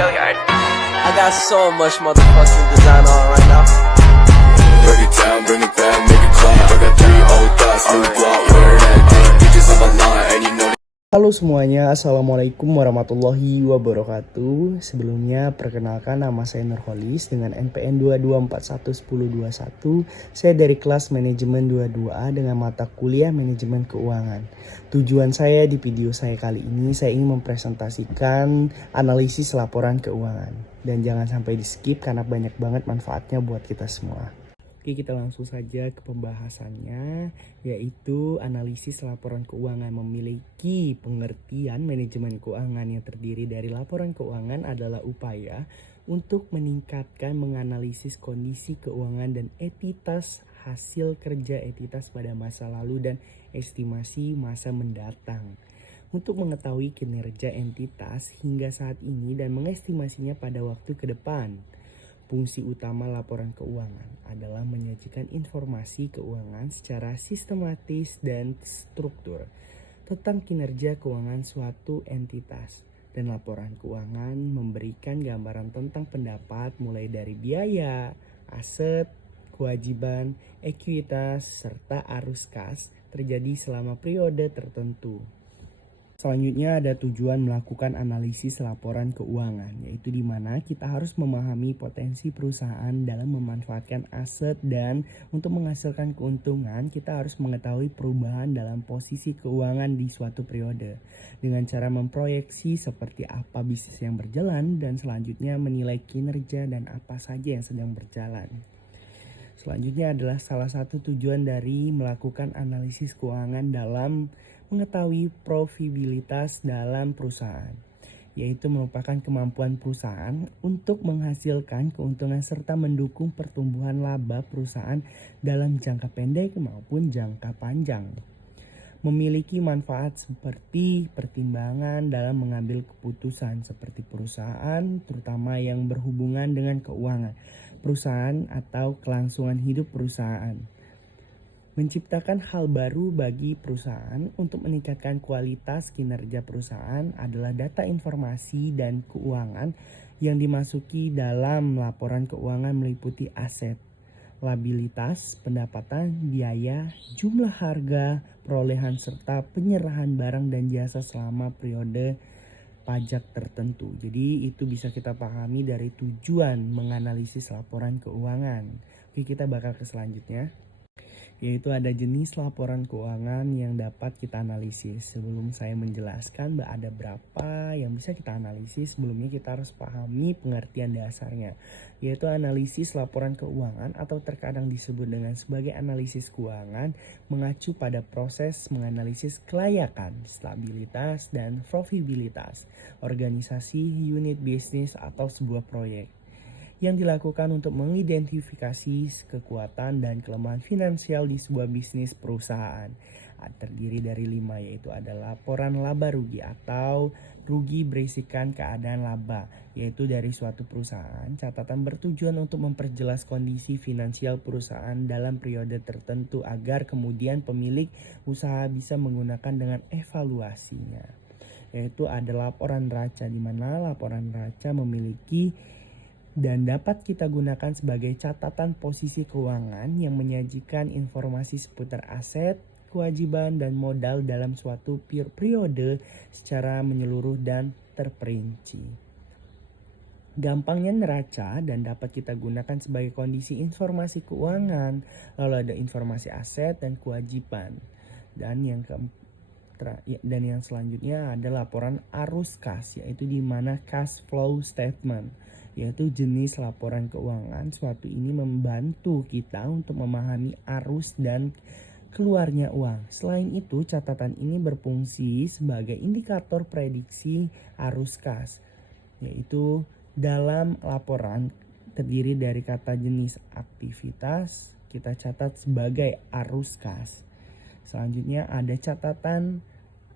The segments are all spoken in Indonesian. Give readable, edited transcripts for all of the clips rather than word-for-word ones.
I got so much motherfucking design on right now. Break it down, bring it back, make it clap. I got 3 old thoughts, new block, where that day. Bitches on my line, and you know. Halo semuanya, Assalamualaikum warahmatullahi wabarakatuh. Sebelumnya perkenalkan, nama saya Nurholis dengan NPM 22411021. Saya dari kelas manajemen 22A dengan mata kuliah manajemen keuangan. Tujuan saya di video saya kali ini, saya ingin mempresentasikan analisis laporan keuangan. Dan jangan sampai di skip karena banyak banget manfaatnya buat kita semua. Oke, kita langsung saja ke pembahasannya, yaitu analisis laporan keuangan. Memiliki pengertian manajemen keuangan yang terdiri dari laporan keuangan adalah upaya untuk meningkatkan menganalisis kondisi keuangan dan entitas, hasil kerja entitas pada masa lalu dan estimasi masa mendatang. Untuk mengetahui kinerja entitas hingga saat ini dan mengestimasinya pada waktu ke depan. Fungsi utama laporan keuangan adalah menyajikan informasi keuangan secara sistematis dan struktur tentang kinerja keuangan suatu entitas. Dan laporan keuangan memberikan gambaran tentang pendapat mulai dari biaya, aset, kewajiban, ekuitas, serta arus kas terjadi selama periode tertentu. Selanjutnya ada tujuan melakukan analisis laporan keuangan, yaitu di mana kita harus memahami potensi perusahaan dalam memanfaatkan aset dan untuk menghasilkan keuntungan kita harus mengetahui perubahan dalam posisi keuangan di suatu periode dengan cara memproyeksi seperti apa bisnis yang berjalan dan selanjutnya menilai kinerja dan apa saja yang sedang berjalan. Selanjutnya adalah salah satu tujuan dari melakukan analisis keuangan dalam mengetahui profitabilitas dalam perusahaan, yaitu merupakan kemampuan perusahaan untuk menghasilkan keuntungan serta mendukung pertumbuhan laba perusahaan dalam jangka pendek maupun jangka panjang. Memiliki manfaat seperti pertimbangan dalam mengambil keputusan seperti perusahaan, terutama yang berhubungan dengan keuangan perusahaan atau kelangsungan hidup perusahaan. Menciptakan hal baru bagi perusahaan untuk meningkatkan kualitas kinerja perusahaan adalah data informasi dan keuangan yang dimasuki dalam laporan keuangan meliputi aset, liabilitas, pendapatan, biaya, jumlah harga, perolehan serta penyerahan barang dan jasa selama periode pajak tertentu. Jadi itu bisa kita pahami dari tujuan menganalisis laporan keuangan. Oke, kita bakal ke selanjutnya, yaitu ada jenis laporan keuangan yang dapat kita analisis. Sebelum saya menjelaskan ada berapa yang bisa kita analisis, sebelumnya kita harus pahami pengertian dasarnya, yaitu analisis laporan keuangan atau terkadang disebut dengan sebagai analisis keuangan, mengacu pada proses menganalisis kelayakan, stabilitas, dan profitabilitas organisasi, unit bisnis, atau sebuah proyek yang dilakukan untuk mengidentifikasi kekuatan dan kelemahan finansial di sebuah bisnis perusahaan. Terdiri dari 5, yaitu ada laporan laba rugi atau rugi berisikan keadaan laba, yaitu dari suatu perusahaan. Catatan bertujuan untuk memperjelas kondisi finansial perusahaan dalam periode tertentu agar kemudian pemilik usaha bisa menggunakan dengan evaluasinya. Yaitu ada laporan neraca, di mana laporan neraca memiliki dan dapat kita gunakan sebagai catatan posisi keuangan yang menyajikan informasi seputar aset, kewajiban, dan modal dalam suatu periode secara menyeluruh dan terperinci. Gampangnya neraca dan dapat kita gunakan sebagai kondisi informasi keuangan, lalu ada informasi aset dan kewajiban. Dan yang selanjutnya ada laporan arus kas, yaitu di mana cash flow statement, yaitu jenis laporan keuangan. Suatu ini membantu kita untuk memahami arus dan keluarnya uang. Selain itu, catatan ini berfungsi sebagai indikator prediksi arus kas, yaitu dalam laporan terdiri dari kata jenis aktivitas kita catat sebagai arus kas. Selanjutnya ada catatan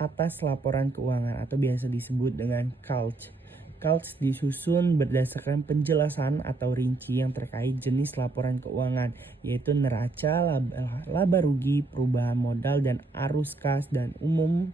atas laporan keuangan atau biasa disebut dengan CALC. CALC disusun berdasarkan penjelasan atau rinci yang terkait jenis laporan keuangan, yaitu neraca, laba rugi, perubahan modal, dan arus kas, dan umum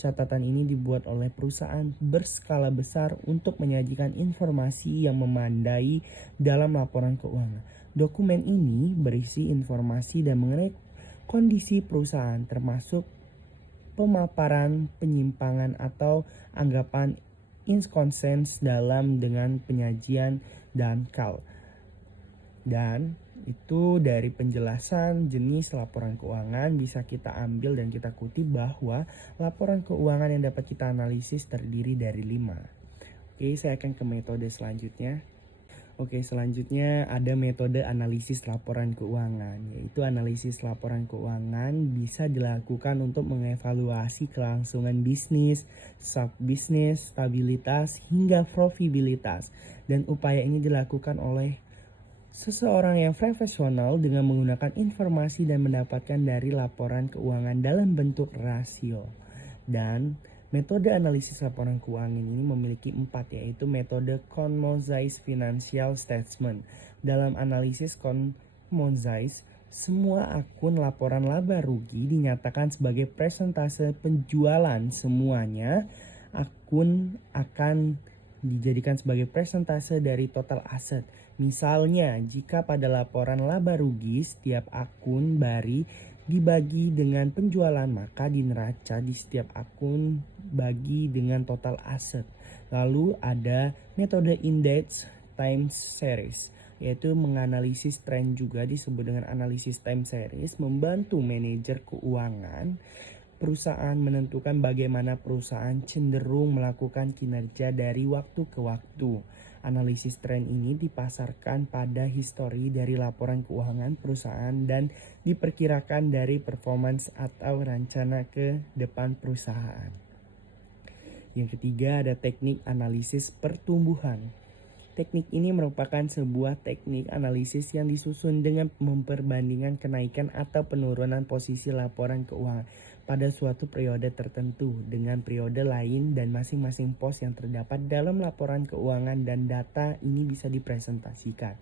Catatan ini dibuat oleh perusahaan berskala besar untuk menyajikan informasi yang memadai dalam laporan keuangan. Dokumen ini berisi informasi dan mengenai kondisi perusahaan termasuk pemaparan penyimpangan atau anggapan inconsens dalam dengan penyajian dan kal. Dan itu dari penjelasan jenis laporan keuangan bisa kita ambil dan kita kutip bahwa laporan keuangan yang dapat kita analisis terdiri dari 5. Oke, saya akan ke metode selanjutnya. Oke, selanjutnya ada metode analisis laporan keuangan, yaitu analisis laporan keuangan bisa dilakukan untuk mengevaluasi kelangsungan bisnis, sub-bisnis, stabilitas, hingga profitabilitas. Dan upaya ini dilakukan oleh seseorang yang profesional dengan menggunakan informasi dan mendapatkan dari laporan keuangan dalam bentuk rasio. Dan metode analisis laporan keuangan ini memiliki 4, yaitu metode Common-Size Financial Statement. Dalam analisis Common-Size, semua akun laporan laba rugi dinyatakan sebagai persentase penjualan. Semuanya akun akan dijadikan sebagai persentase dari total aset. Misalnya, jika pada laporan laba rugi setiap akun bari dibagi dengan penjualan, maka di neraca di setiap akun bagi dengan total aset. Lalu ada metode index time series, yaitu menganalisis tren, juga disebut dengan analisis time series, membantu manajer keuangan perusahaan menentukan bagaimana perusahaan cenderung melakukan kinerja dari waktu ke waktu. Analisis tren ini dipasarkan pada histori dari laporan keuangan perusahaan dan diperkirakan dari performance atau rencana ke depan perusahaan. Yang ketiga ada teknik analisis pertumbuhan. Teknik ini merupakan sebuah teknik analisis yang disusun dengan memperbandingkan kenaikan atau penurunan posisi laporan keuangan pada suatu periode tertentu dengan periode lain dan masing-masing pos yang terdapat dalam laporan keuangan, dan data ini bisa dipresentasikan.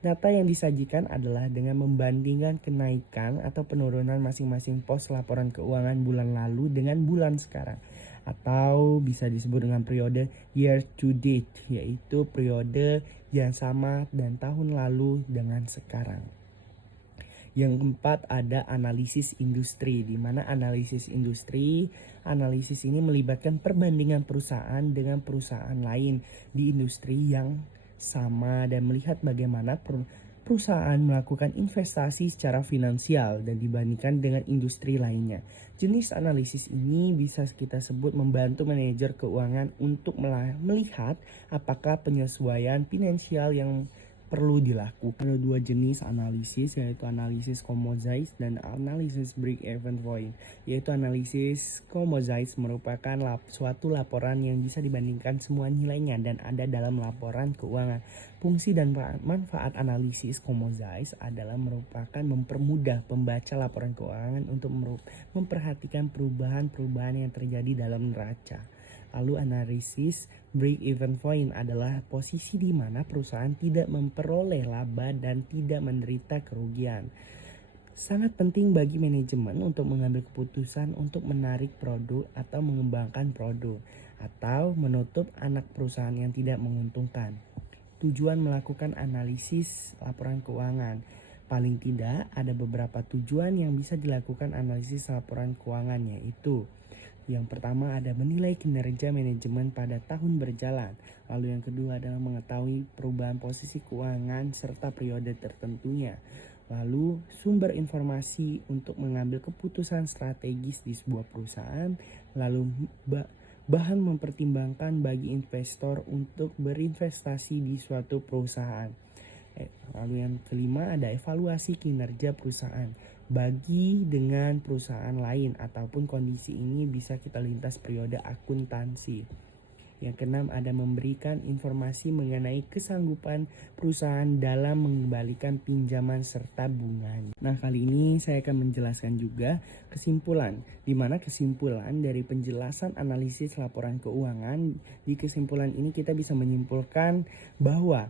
Data yang disajikan adalah dengan membandingkan kenaikan atau penurunan masing-masing pos laporan keuangan bulan lalu dengan bulan sekarang, atau bisa disebut dengan periode year to date, yaitu periode yang sama dan tahun lalu dengan sekarang. Yang keempat ada analisis industri, di mana analisis ini melibatkan perbandingan perusahaan dengan perusahaan lain di industri yang sama dan melihat bagaimana perusahaan melakukan investasi secara finansial dan dibandingkan dengan industri lainnya. Jenis analisis ini bisa kita sebut membantu manajer keuangan untuk melihat apakah penyesuaian finansial yang perlu dilakukan. Ada 2 jenis analisis, yaitu analisis Common-Size dan analisis break-even point. Yaitu analisis Common-Size merupakan suatu laporan yang bisa dibandingkan semua nilainya dan ada dalam laporan keuangan. Fungsi dan manfaat analisis Common-Size adalah merupakan mempermudah pembaca laporan keuangan untuk memperhatikan perubahan-perubahan yang terjadi dalam neraca. Lalu analisis break-even point adalah posisi di mana perusahaan tidak memperoleh laba dan tidak menderita kerugian. Sangat penting bagi manajemen untuk mengambil keputusan untuk menarik produk atau mengembangkan produk atau menutup anak perusahaan yang tidak menguntungkan. Tujuan melakukan analisis laporan keuangan. Paling tidak ada beberapa tujuan yang bisa dilakukan analisis laporan keuangan, yaitu yang pertama ada menilai kinerja manajemen pada tahun berjalan. Lalu yang kedua adalah mengetahui perubahan posisi keuangan serta periode tertentunya. Lalu sumber informasi untuk mengambil keputusan strategis di sebuah perusahaan. Lalu bahan mempertimbangkan bagi investor untuk berinvestasi di suatu perusahaan. Lalu yang kelima ada evaluasi kinerja perusahaan bagi dengan perusahaan lain ataupun kondisi ini bisa kita lintas periode akuntansi. Yang keenam ada memberikan informasi mengenai kesanggupan perusahaan dalam mengembalikan pinjaman serta bunganya. Nah, kali ini saya akan menjelaskan juga kesimpulan, di mana kesimpulan dari penjelasan analisis laporan keuangan. Di kesimpulan ini kita bisa menyimpulkan bahwa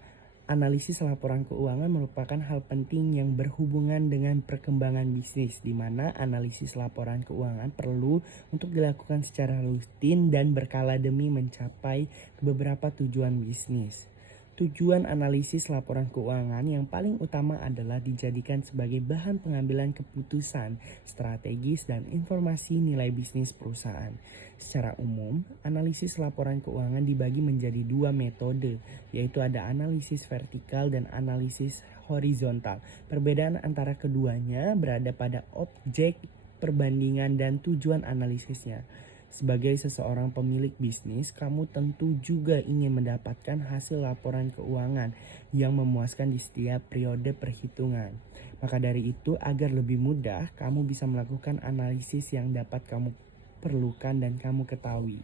Analisis laporan keuangan merupakan hal penting yang berhubungan dengan perkembangan bisnis, di mana analisis laporan keuangan perlu untuk dilakukan secara rutin dan berkala demi mencapai beberapa tujuan bisnis. Tujuan analisis laporan keuangan yang paling utama adalah dijadikan sebagai bahan pengambilan keputusan strategis dan informasi nilai bisnis perusahaan. Secara umum, analisis laporan keuangan dibagi menjadi dua metode, yaitu ada analisis vertikal dan analisis horizontal. Perbedaan antara keduanya berada pada objek perbandingan dan tujuan analisisnya. Sebagai seseorang pemilik bisnis, kamu tentu juga ingin mendapatkan hasil laporan keuangan yang memuaskan di setiap periode perhitungan. Maka dari itu, agar lebih mudah, kamu bisa melakukan analisis yang dapat kamu perlukan dan kamu ketahui.